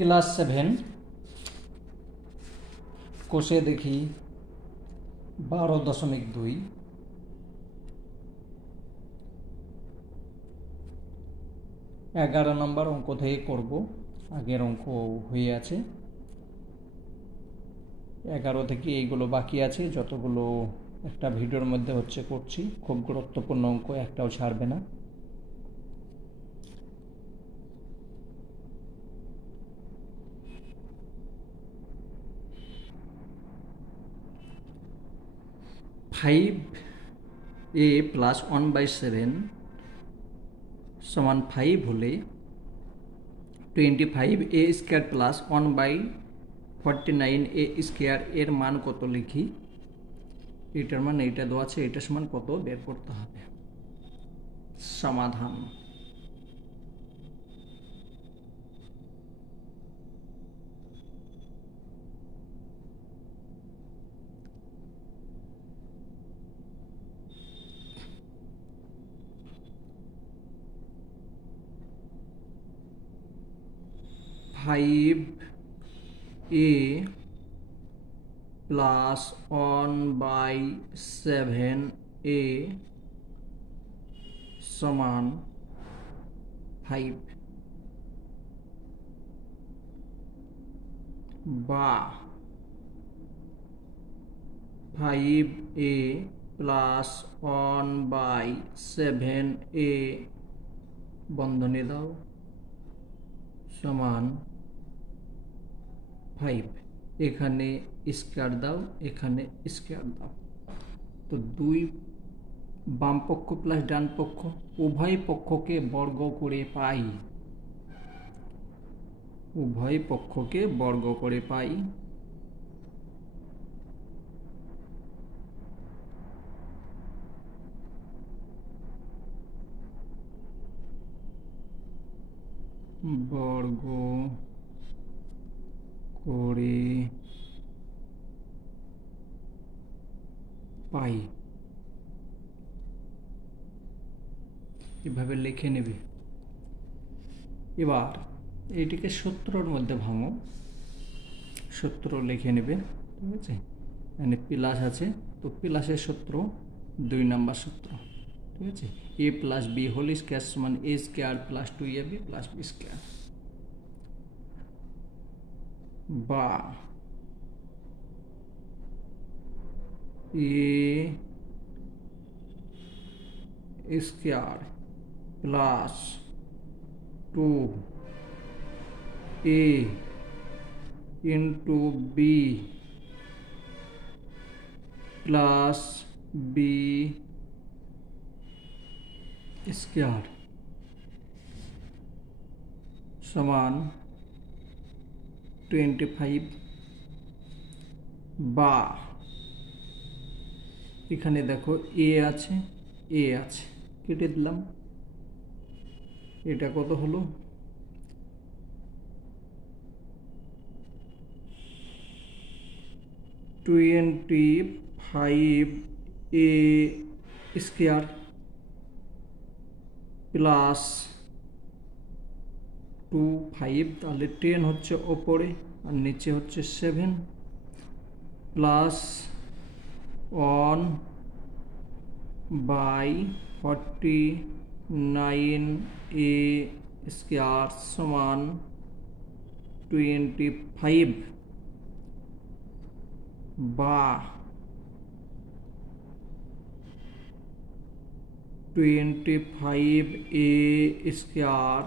Class 7 কোষে দেখি 12.2 11 নম্বর অঙ্ক থেকে করব। আগের অঙ্ক হয়ে আছে 11 থেকে এইগুলো বাকি আছে, যতগুলো একটা ভিডিওর মধ্যে হচ্ছে করছি। খুব গুরুত্বপূর্ণ অঙ্ক, একটাও ছাড়বে না। फाइव ए प्लस 1/7 समान 5 হলে 25a square plus 1/49a square এর মান কত লিখি। এটার মান এইটা দেওয়া আছে, এটা সমান কত বের করতে হবে। সমাধান। फाइव ए प्लस 1/7a समान 5 বা 5a प्लस 1/7a বন্ধনী দাও সমান 5। এখানে স্কয়ার দাও, এখানে স্কয়ার দাও। তো দুই বাম পক্ষ প্লাস ডান পক্ষ উভয় পক্ষকে বর্গ করে পাই, উভয় পক্ষকে বর্গ করে পাই। বর্গ করে পাই, এভাবে লিখে নেবে। এবার এইটিকে সূত্রর মধ্যে ভাঙো, সূত্র লিখে নেবে। ঠিক আছে, মানে প্লাস আছে তো প্লাসের সূত্র 2 নম্বর সূত্র। ঠিক আছে, a plus b whole square সমান a square plus 2ab plus b square বা a square plus 2a into b plus b square সমান 25 বা এখানে দেখো a আছে, a আছে, কেটে দিলাম। এটা কত হলো 25a স্কয়ার প্লাস 25, তাহলে 10 হচ্ছে ওপরে আর নিচে হচ্ছে 7 প্লাস 1/49a স্কয়ার সমান 25 বা 25a square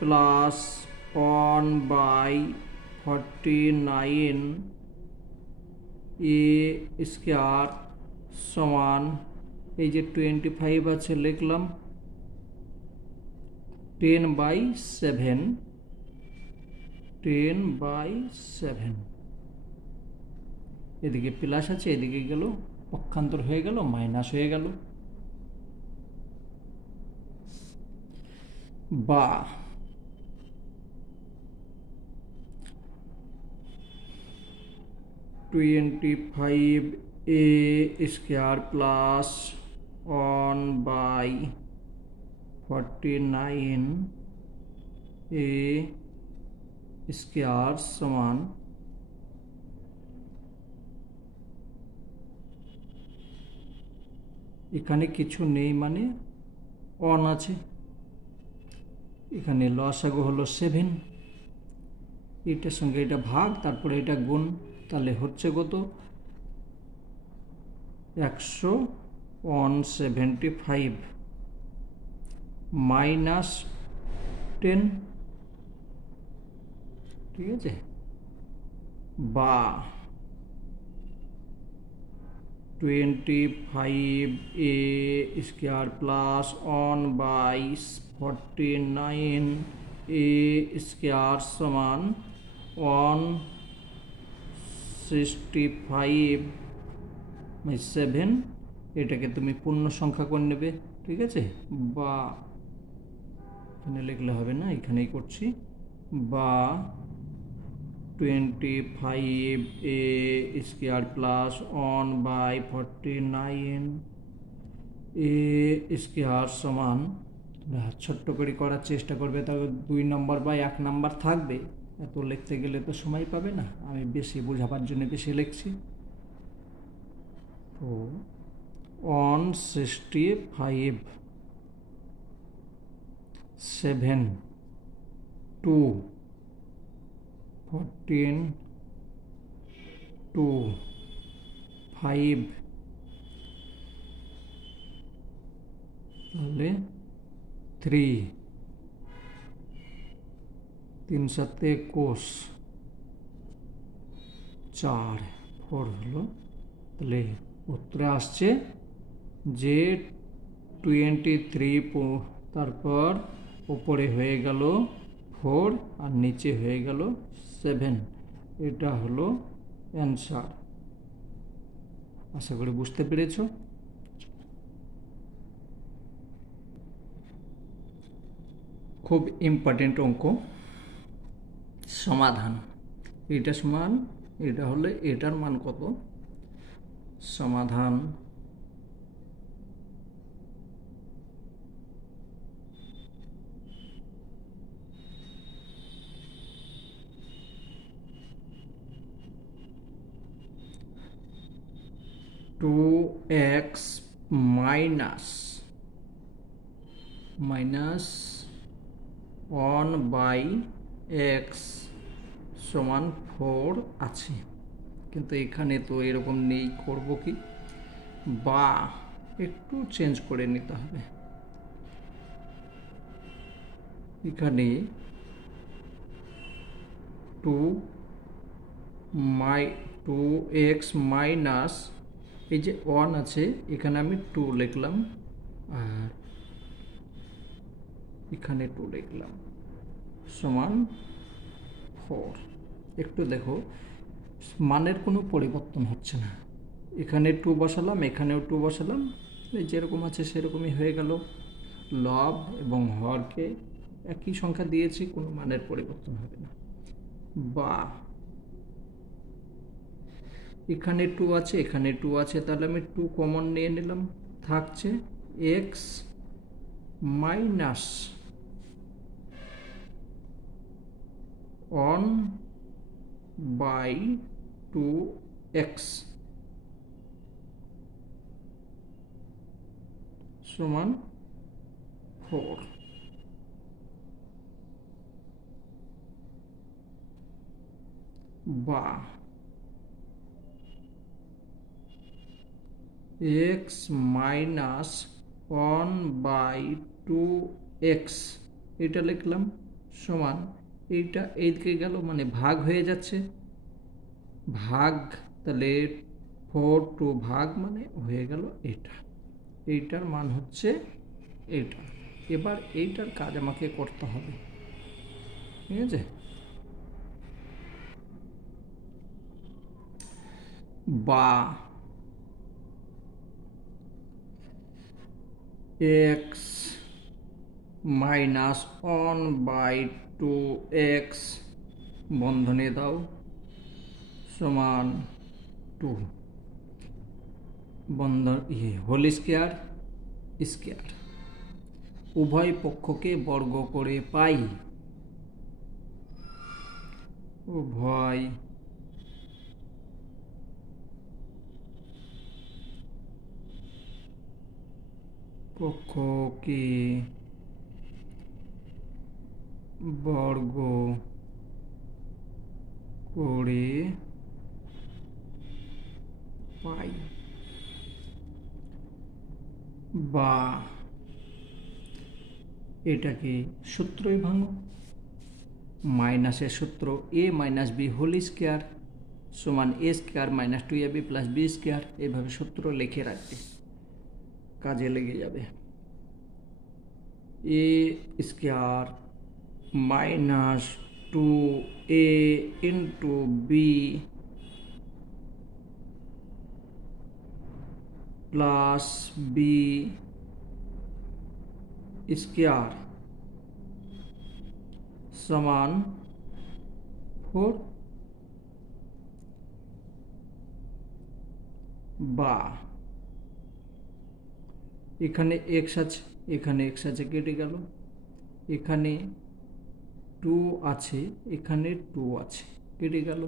plus 1/49a square সমান এই যে 25 আছে লিখলাম 10/7, 10/7। এদিকে প্লাস আছে, এদিকে গেল পক্ষান্তর হয়ে গেল, মাইনাস হয়ে গেল। বা 25a square plus 1/49 a square সমান এখানে কিছু নেই মানে 1 আছে, এখানে লসাগু হলো 7, এটার সঙ্গে এটা ভাগ, তারপরে এটা গুণ, তাহলে হচ্ছে কত 175 মাইনাস 10, ঠিক আছে, বা 25a square plus 1/49a square সমান 165/7, এটাকে তুমি পূর্ণ সংখ্যা করে নেবে, ঠিক আছে, বা এখানে লিখলে হবে না, এখানেই করছি, বা 25a square plus 1/49a square সমান, ছোট্ট করে করার চেষ্টা করবে, তবে 2 নম্বর বা 1 নম্বর থাকবে, এত লিখতে গেলে তো সময় পাবে না, আমি বেশি বোঝাবার জন্য বেশি লিখছি। তো 165 7 2 14 2 5, তাহলে 3 3 7 21 4 4 হলো, তাহলে উত্তরে আসছে যে 23, তারপর উপরে হয়ে গেল 4 আর নিচে হয়ে গেল 7, এটা হলো অ্যান্সার। আশা করি বুঝতে পেরেছ। খুব ইম্পর্টেন্ট অঙ্ক, সমাধান, এটা সমান এটা হলে এটার মান কত, সমাধান টু এক্স মাইনাস 1/x সমান 4 আছে, কিন্তু এখানে তো এরকম নেই, করব কি, বা একটু চেঞ্জ করে নিতে হবে, এখানে 2x মাইনাস এই যে 1 আছে, এখানে আমি 2 লিখলাম, আর এখানে 2 লিখলাম, সমান 4। একটু দেখো মানের কোনো পরিবর্তন হচ্ছে না, এখানে 2 বসালাম, এখানেও 2 বসালাম, যেরকম আছে সেরকমই হয়ে গেল, লব এবং হরকে একই সংখ্যা দিয়েছি, কোনো মানের পরিবর্তন হবে না, বা এখানে 2 আছে, এখানে 2 আছে, তাহলে আমি 2 কমন নিয়ে নিলাম, থাকছে x মাইনাস 1/2x সমান 4, বা x মাইনাস 1/2x এটা লিখলাম, সমান এইটা এইদিকে গেল, মানে ভাগ হয়ে যাচ্ছে, ভাগ, তাহলে 4 2 ভাগ মানে হয়ে গেল এটা, এইটার মান হচ্ছে এইটা, এবার এইটার কাজ আমাকে করতে হবে, ঠিক আছে, বা x মাইনাস 1/2x বন্ধনী দাও সমান 2 বন্ধন হোল স্কয়ার স্কয়ার, উভয় পক্ষকে বর্গ করে পাই উভয় পক্ষকে বর্গ করে পাই, বা এটাকে সূত্রই ভাঙো। মাইনাসের সূত্র a minus b whole square সমান a square minus 2ab plus b square, এইভাবে সূত্র লিখে রাখবে, কাজে লেগে যাবে। a square minus 2a into b plus b square সমান 4, বা এখানে x আছে, এখানে x আছে, কেটে গেল। এখানে 2 আছে, এখানে 2 আছে, কেটে গেল।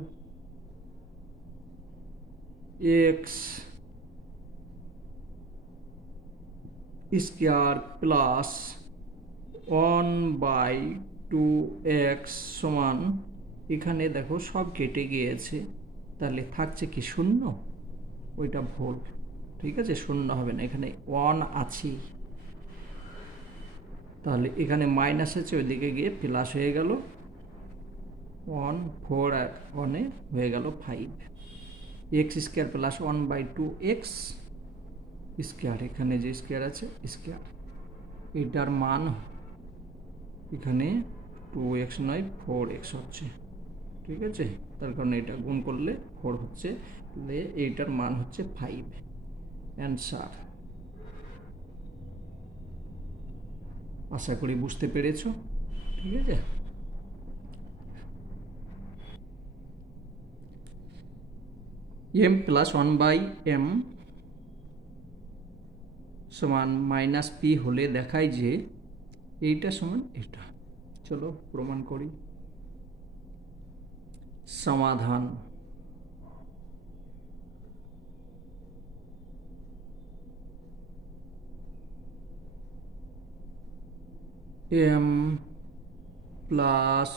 x স্কোয়ার প্লাস 1/2x সমান, এখানে দেখো সব কেটে গিয়েছে, তাহলে থাকছে কি শূন্য, ওইটা ভুল, ঠিক আছে, শূন্য হবে না, এখানে 1 আছে, তাহলে এখানে মাইনাস আছে, ওইদিকে গিয়ে প্লাস হয়ে গেল, 1 4 আর 1 হয়ে গেল 5। x square plus 1/2x square, এখানে যে স্কোয়ার আছে স্কোয়ার, এটার মান এখানে 2x নয় 4x হচ্ছে, ঠিক আছে, তার কারণে এটা গুণ করলে 4 হচ্ছে, তাহলে এইটার মান হচ্ছে 5, অ্যান্সার। আশা করি বুঝতে পেরেছো, ঠিক আছে। m প্লাস 1/m সমান মাইনাস পি হলে দেখায় যে এইটা সমান এটা। চলো প্রমাণ করি। সমাধান। m প্লাস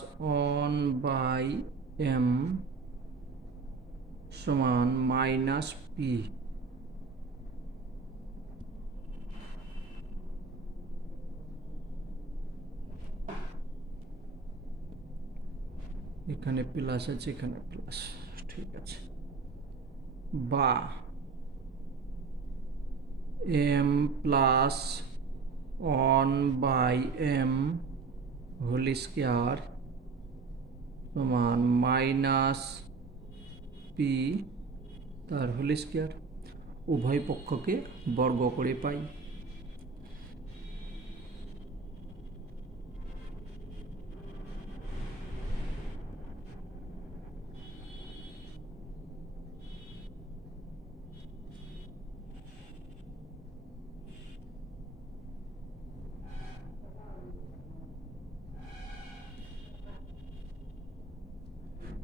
1/m সমান মাইনাস পি, এখানে প্লাস আছে, এখানে প্লাস, ঠিক আছে, বা m plus 1/m whole square সমান মাইনাস পি তার হোল স্কোয়ার, উভয় পক্ষকে বর্গ করে পাই।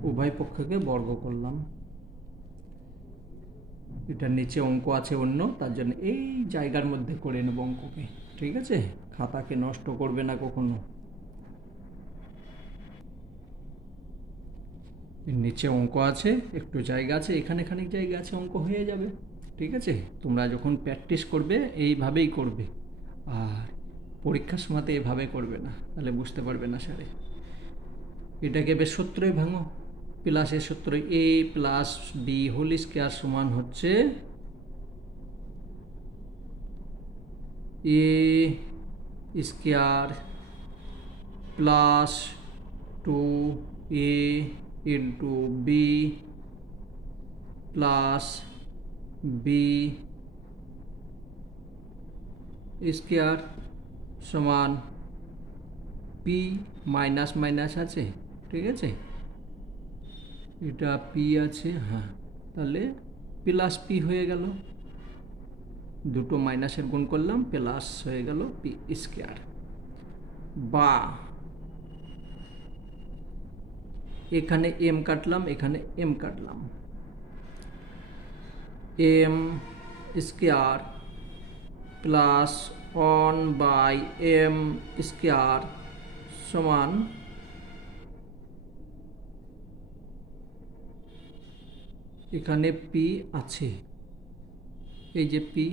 উভয় পক্ষকে বর্গ করলাম, এটার নিচে অঙ্ক আছে অন্য, তার জন্য এই জায়গার মধ্যে করে নেব অঙ্ককে, ঠিক আছে, খাতাকে নষ্ট করবে না কখনো। নিচে অঙ্ক আছে, একটু জায়গা আছে, এখানে খানিক জায়গা আছে, অঙ্ক হয়ে যাবে, ঠিক আছে। তোমরা যখন প্র্যাকটিস করবে এইভাবেই করবে, আর পরীক্ষার সময়তে এভাবে করবে না, তাহলে বুঝতে পারবে না স্যারে। এটাকে বেশ সূত্রই ভাঙো, প্লাসের সূত্র a plus b whole square সমান হচ্ছে a square plus 2a into b plus b square সমান পি, মাইনাস মাইনাস আছে, ঠিক আছে, এটা পি আছে, হ্যাঁ, তাহলে প্লাস পি হয়ে গেল, দুটো মাইনাসের গুণ করলাম, প্লাস হয়ে গেল পি স্কোয়ার, বা এখানে এম কাটলাম, এখানে এম কাটলাম, M square plus 1/m square সমান এখানে পি আছে, এই যে পি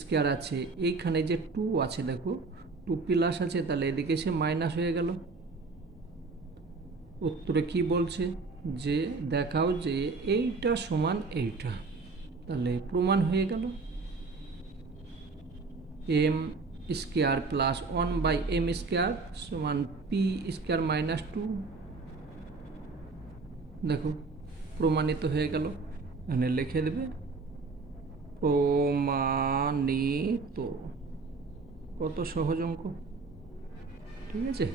স্কোয়ার আছে, এইখানে যে 2 আছে, দেখো 2 প্লাস আছে, তাহলে এদিকে সে মাইনাস হয়ে গেল। উত্তরে কি বলছে যে দেখাও যে এইটা সমান এইটা, তাহলে প্রমাণ হয়ে গেল। M square plus 1/m square সমান পি স্কোয়ার মাইনাস 2। দেখো প্রমাণিত হয়ে গেল, এখানে লিখে দেবে প্রমাণিত। কত সহজ অঙ্ক, ঠিক আছে।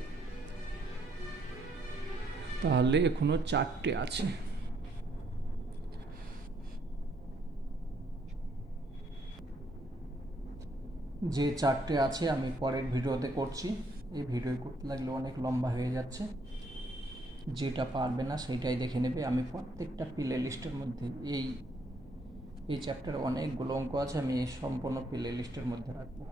তাহলে এখনো 4টে আছে। যে 4টে আছে আমি পরের ভিডিওতে করছি, এই ভিডিও করতে লাগলে অনেক লম্বা হয়ে যাচ্ছে। যেটা পারবে না সেইটাই দেখে নেবে। আমি প্রত্যেকটা প্লে লিস্টের মধ্যে এই চ্যাপ্টারে অনেকগুলো অঙ্ক আছে, আমি সম্পূর্ণ প্লে লিস্টের মধ্যে রাখবো।